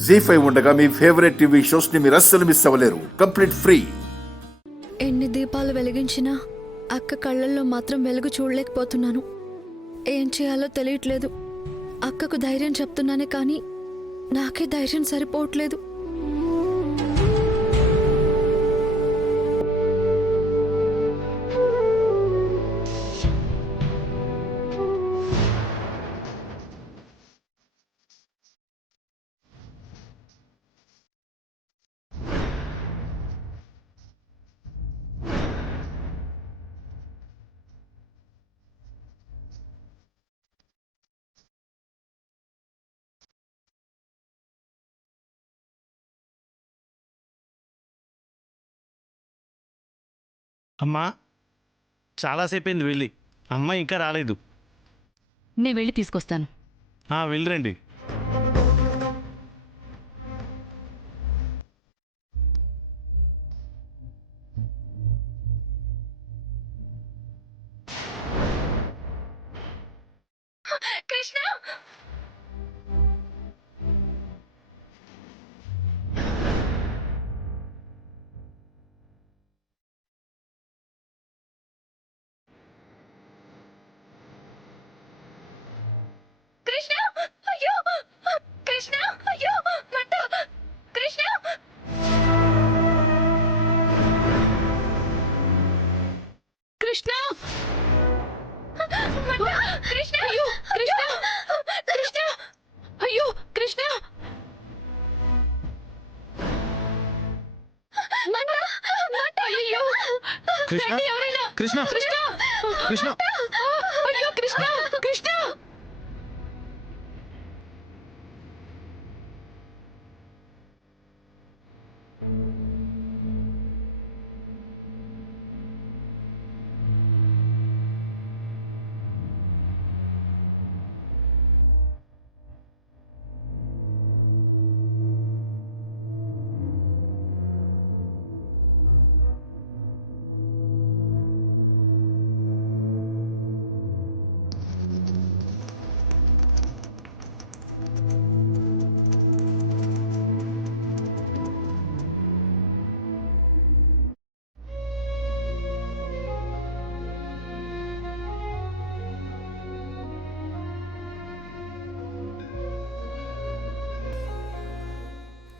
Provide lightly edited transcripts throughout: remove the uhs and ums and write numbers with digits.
జీ5 ఉండగా మీ favourite TV shows ని మీరు అస్సలు మిస్ అవ్వలేరు. Complete free. ఎన్ని దీపాలు వెలిగించినా అక్క కళ్ళల్లో మాత్రం వెలుగు చూడలేకపోతున్నాను. ఏం చేయాలో తెలియట్లేదు. అక్కకు ధైర్యం చెప్తున్నానే కానీ నాకే ధైర్యం సరిపోవట్లేదు. అమ్మా, చాలాసేపు అయింది వెళ్ళి. అమ్మ ఇంకా రాలేదు. నేను వెళ్ళి తీసుకొస్తాను. వెళ్ళిరండి. కృష్ణ, కృష్ణ, అయ్యో కృష్ణ, అయ్యో మంట, కృష్ణ, కృష్ణ, మంట, కృష్ణ, అయ్యో కృష్ణ, కృష్ణ, అయ్యో కృష్ణ, మంట, మంట, అయ్యో కృష్ణ, ఎవరైనా, కృష్ణ, కృష్ణ, కృష్ణ, అయ్యో కృష్ణ, కృష్ణ.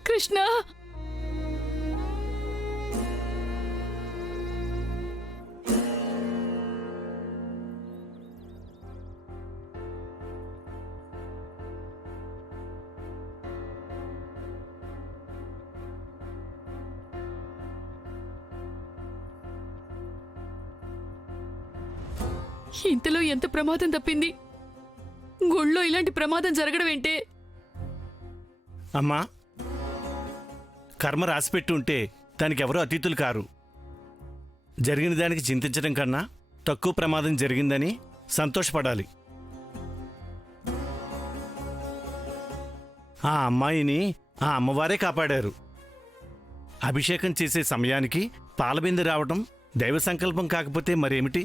కృష్ణ, ఇంతలో ఎంత ప్రమాదం తప్పింది. గుళ్ళో ఇలాంటి ప్రమాదం జరగడం ఏంటే? అమ్మా, కర్మ రాసిపెట్టి ఉంటే దానికి ఎవరూ అతీతులు కారు. జరిగిన దానికి చింతించడం కన్నా తక్కువ ప్రమాదం జరిగిందని సంతోషపడాలి. ఆ అమ్మాయిని ఆ అమ్మవారే కాపాడారు. అభిషేకం చేసే సమయానికి పాలబిందె రావటం దైవ సంకల్పం కాకపోతే మరేమిటి?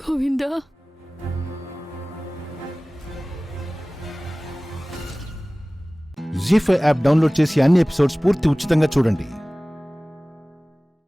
గోవిందా, జీ5 యాప్ డౌన్లోడ్ చేసి అన్ని ఎపిసోడ్స్ పూర్తి ఉచితంగా చూడండి.